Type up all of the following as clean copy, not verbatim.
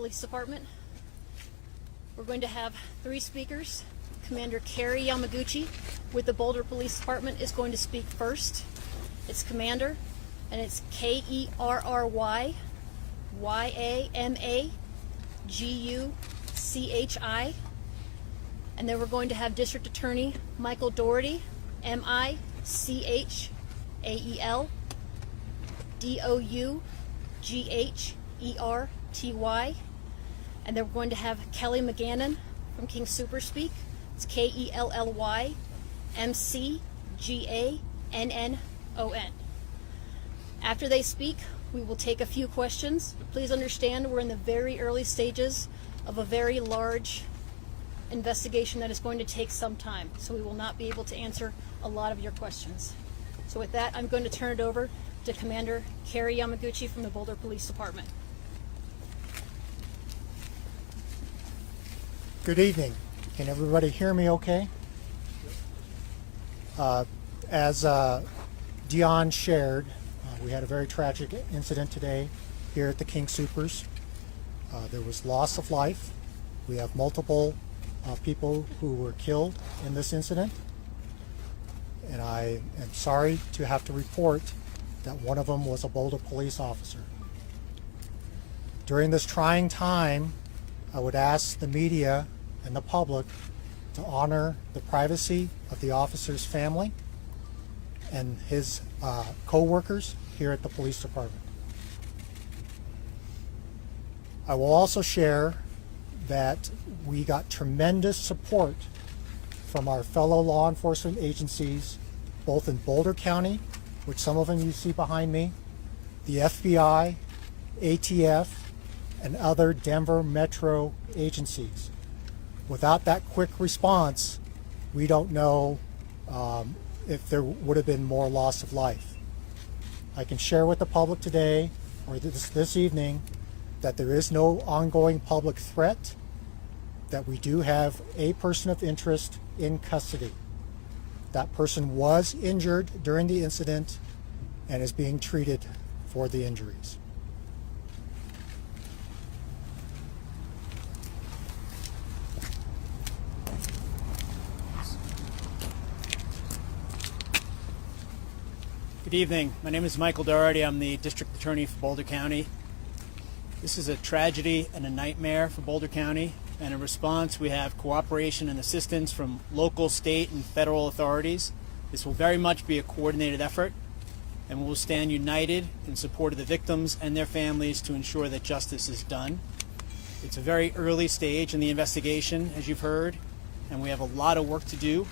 Police Department. We're going to have 3 speakers. Commander Kerry Yamaguchi with the Boulder Police Department is going to speak first. It's Commander, and it's Kerryamaguchi. And then we're going to have District Attorney Michael Doherty, Michael And then we're going to have Kelly McGannon from King Super speak. It's KELLYMCGANNON. After they speak, we will take a few questions. Please understand we're in the very early stages of a very large investigation that is going to take some time, so we will not be able to answer a lot of your questions. So with that, I'm going to turn it over to Commander Kerry Yamaguchi from the Boulder Police Department. Good evening. Can everybody hear me okay? As Dion shared, we had a very tragic incident today here at the King Supers. There was loss of life. We have multiple people who were killed in this incident. And I am sorry to have to report that one of them was a Boulder police officer. During this trying time, I would ask the media and the public to honor the privacy of the officer's family and his co-workers here at the police department. I will also share that we got tremendous support from our fellow law enforcement agencies, both in Boulder County, which some of them you see behind me, the FBI, ATF, and other Denver metro agencies. Without that quick response, we don't know if there would have been more loss of life. I can share with the public today, or this evening, that there is no ongoing public threat, that we do have a person of interest in custody. That person was injured during the incident and is being treated for the injuries. Good evening. My name is Michael Doherty. I'm the District Attorney for Boulder County. This is a tragedy and a nightmare for Boulder County, and in response we have cooperation and assistance from local, state, and federal authorities. This will very much be a coordinated effort, and we will stand united in support of the victims and their families to ensure that justice is done. It's a very early stage in the investigation, as you've heard, and we have a lot of work to do.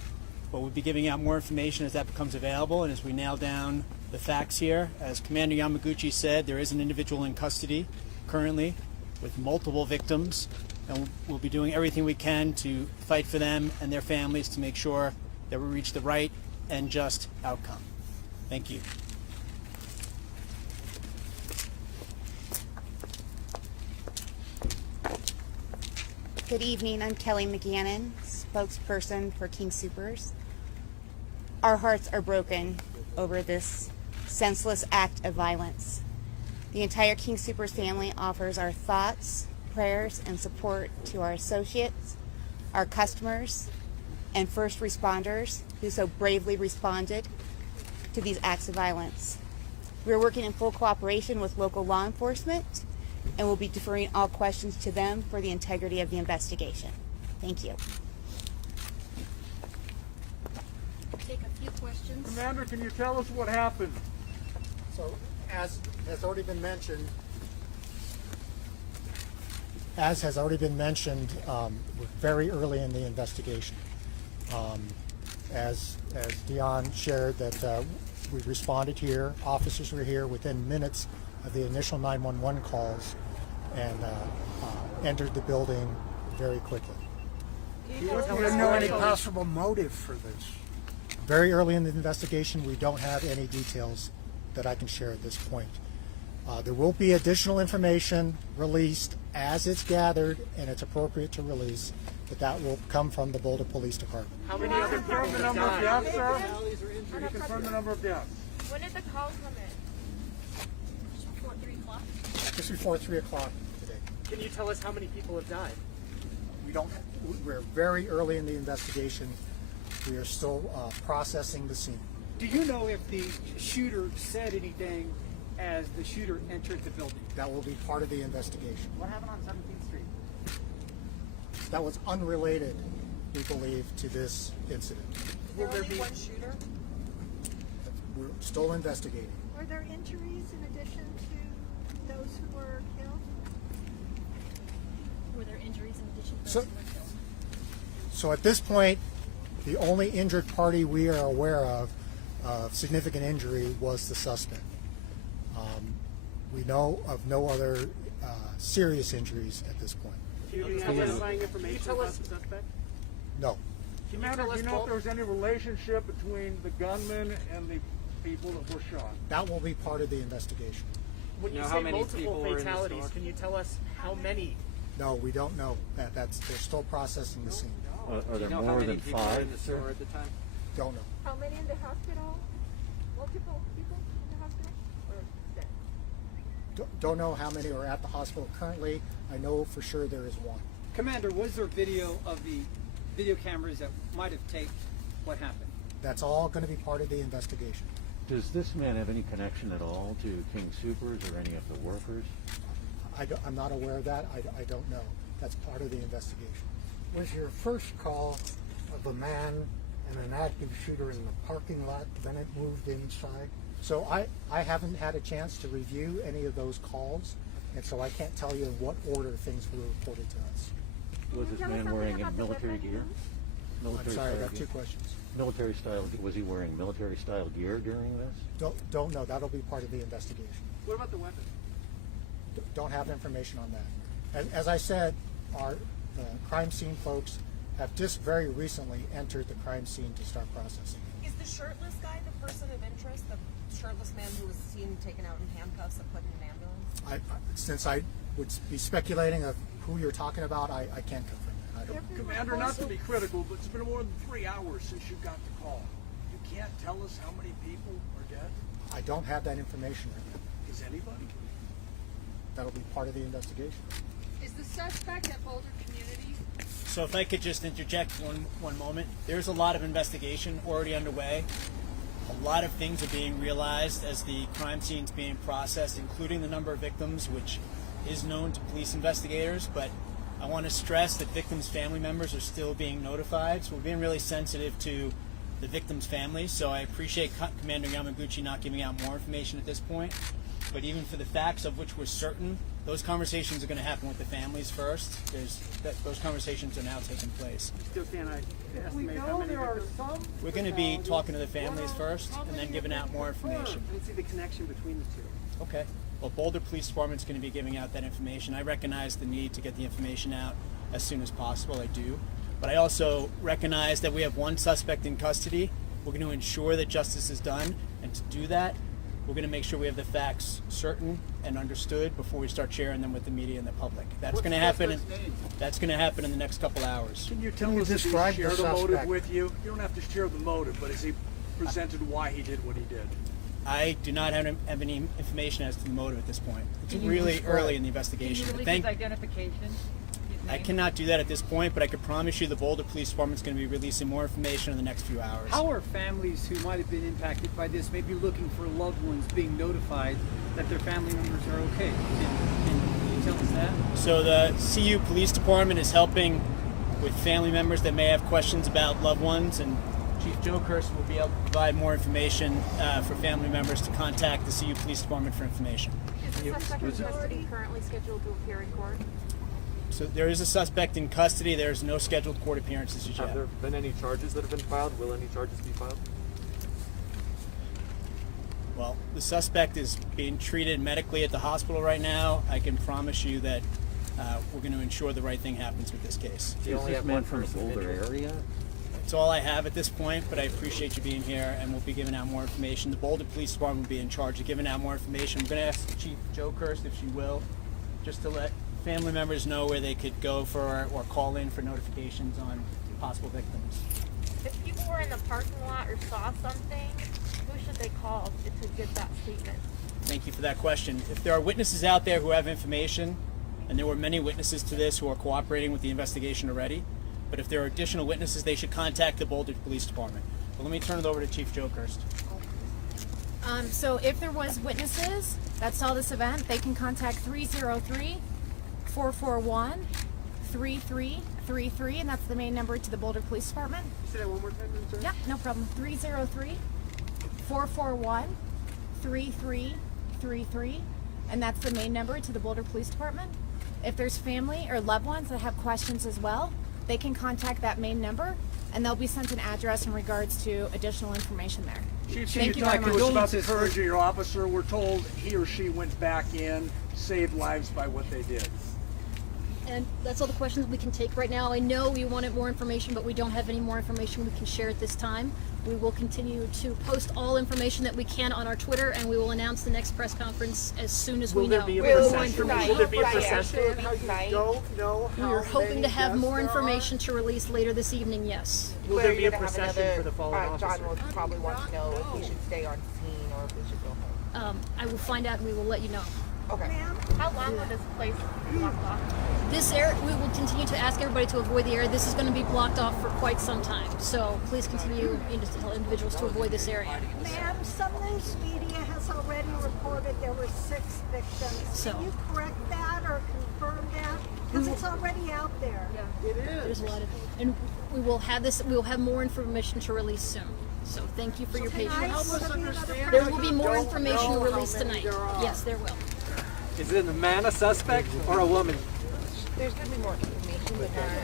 But we'll be giving out more information as that becomes available and as we nail down the facts here. As Commander Yamaguchi said, there is an individual in custody currently with multiple victims, and we'll be doing everything we can to fight for them and their families to make sure that we reach the right and just outcome. Thank you. Good evening. I'm Kelly McGannon, spokesperson for King Supers. Our hearts are broken over this senseless act of violence. The entire King Supers family offers our thoughts, prayers, and support to our associates, our customers, and first responders who so bravely responded to these acts of violence. We are working in full cooperation with local law enforcement and will be deferring all questions to them for the integrity of the investigation. Thank you. Take a few questions. Commander, can you tell us what happened? So, as has already been mentioned, we're very early in the investigation. As Dion shared, that we responded here, officers were here within minutes of the initial 911 calls and entered the building very quickly. Do you know any possible motive for this? Very early in the investigation, we don't have any details that I can share at this point. There will be additional information released as it's gathered and it's appropriate to release, but that will come from the Boulder Police Department. How many other confirm the number of deaths, sir? Can you confirm the number of deaths? When did the call come in? Just before 3 o'clock. Just before 3 o'clock today. Can you tell us how many people have died? We're very early in the investigation. We are still processing the scene. Do you know if the shooter said anything as the shooter entered the building? That will be part of the investigation. What happened on 17th Street? That was unrelated, we believe, to this incident. Will there be one shooter? We're still investigating. Were there injuries in addition to those who were killed? Were there injuries in addition to those So- who were killed? So at this point, the only injured party we are aware of significant injury was the suspect. We know of no other serious injuries at this point. Do you have identifying information about the suspect? No. Commander, do you know if there was any relationship between the gunman and the people that were shot? That will be part of the investigation. When you Now, say how many multiple people were in the fatalities, store? can you tell us how many? No, we don't know. They're still processing the scene. Do Are you there know more how many than people were in five, the sir? store at the time? Don't know. How many in the hospital? Multiple people in the hospital? Or dead? Don't know how many are at the hospital currently. I know for sure there is one. Commander, was there video of the video cameras that might have taped what happened? That's all going to be part of the investigation. Does this man have any connection at all to King Soopers or any of the workers? I'm not aware of that. I don't know. That's part of the investigation. Was your first call of a man and an active shooter in the parking lot, then it moved inside? So I haven't had a chance to review any of those calls, and so I can't tell you in what order things were reported to us. Was this man wearing military gear? I'm sorry, I style got gear? two questions. Military style, was he wearing military style gear during this? Don't know. That'll be part of the investigation. What about the weapon? Don't have information on that. As I said, our crime scene folks have just very recently entered the crime scene to start processing. Is the shirtless guy the person of interest? The shirtless man who was seen taken out in handcuffs and put in an ambulance? Since I would be speculating of who you're talking about, I can't confirm that. I don't. Commander, not to be critical, but it's been more than 3 hours since you got the call. You can't tell us how many people are dead? I don't have that information right now. Is anybody? That'll be part of the investigation. Is the suspect at Boulder Community? So if I could just interject one moment, there's a lot of investigation already underway. A lot of things are being realized as the crime scene's being processed, including the number of victims, which is known to police investigators. But I want to stress that victims' family members are still being notified, so we're being really sensitive to the victims' families. So I appreciate Commander Yamaguchi not giving out more information at this point. But even for the facts of which we're certain, those conversations are going to happen with the families first. Those conversations are now taking place. Still can't I We estimate how know many there are victims? some. We're going to be talking to the families first and then giving out more information. I didn't see the connection between the two. Okay. Well, Boulder Police Department's going to be giving out that information. I recognize the need to get the information out as soon as possible. I do. But I also recognize that we have one suspect in custody. We're going to ensure that justice is done. And to do that, we're going to make sure we have the facts certain and understood before we start sharing them with the media and the public. That's going to happen. That's going to happen in the next couple hours. Can you tell Can you us if he describe the shared a motive suspect? with you? You don't have to share the motive, but has he presented why he did what he did? I do not have any information as to the motive at this point. It's Can you really describe- early in the investigation. But identification? I cannot do that at this point, but I can promise you the Boulder Police Department is going to be releasing more information in the next few hours. How are families who might have been impacted by this, maybe looking for loved ones, being notified that their family members are okay? Can you tell us that? So the CU Police Department is helping with family members that may have questions about loved ones, and Chief Joe Kirsten will be able to provide more information for family members to contact the CU Police Department for information. Is the suspect in custody currently scheduled to appear in court? So there is a suspect in custody. There's no scheduled court appearances as yet. Have there been any charges that have been filed? Will any charges be filed? Well, the suspect is being treated medically at the hospital right now. I can promise you that we're going to ensure the right thing happens with this case. Do you Is only this have man one from the person Boulder injured? area? That's all I have at this point, but I appreciate you being here, and we'll be giving out more information. The Boulder Police Department will be in charge of giving out more information. I'm going to ask Chief Joe Kirst, if she will, just to let family members know where they could go for or call in for notifications on possible victims. If people were in the parking lot or saw something, who should they call to get that statement? Thank you for that question. If there are witnesses out there who have information, and there were many witnesses to this who are cooperating with the investigation already. But if there are additional witnesses, they should contact the Boulder Police Department. But let me turn it over to Chief Joe Kirst. So if there was witnesses that saw this event, they can contact 303-441-3333, and that's the main number to the Boulder Police Department. Say that one more time, sir. Yep, no problem. 303-441-3333, and that's the main number to the Boulder Police Department. If there's family or loved ones that have questions as well, they can contact that main number, and they'll be sent an address in regards to additional information there. Chief, Thank can you you very talk to us much. about the courage of your officer? We're told he or she went back in, saved lives by what they did. And that's all the questions we can take right now. I know we wanted more information, but we don't have any more information we can share at this time. We will continue to post all information that we can on our Twitter, and we will announce the next press conference as soon as we Will know. there be a More procession? information. Will there be a Right. procession? How you don't know We how are hoping many to have deaths more there are? information to release later this evening, yes. Will there be a procession for the fallen officer? John will probably want to know if we should stay on scene or if we should go home. I will find out and we will let you know. Okay. How long will this place be blocked off? This area, we will continue to ask everybody to avoid the area. This is going to be blocked off for quite some time. So please continue to tell individuals to avoid this area. Ma'am, some news media has already reported there were 6 victims. So- Can you correct that or confirm that? Because it's already out there. There's a lot of, and we will have this. We will have more information to release soon. So thank you for your patience. Tonight, will there be another press There will be more Don't information know how released many tonight. there are. Yes, there will. Is it a man, a suspect, or a woman? There's going to be more information, but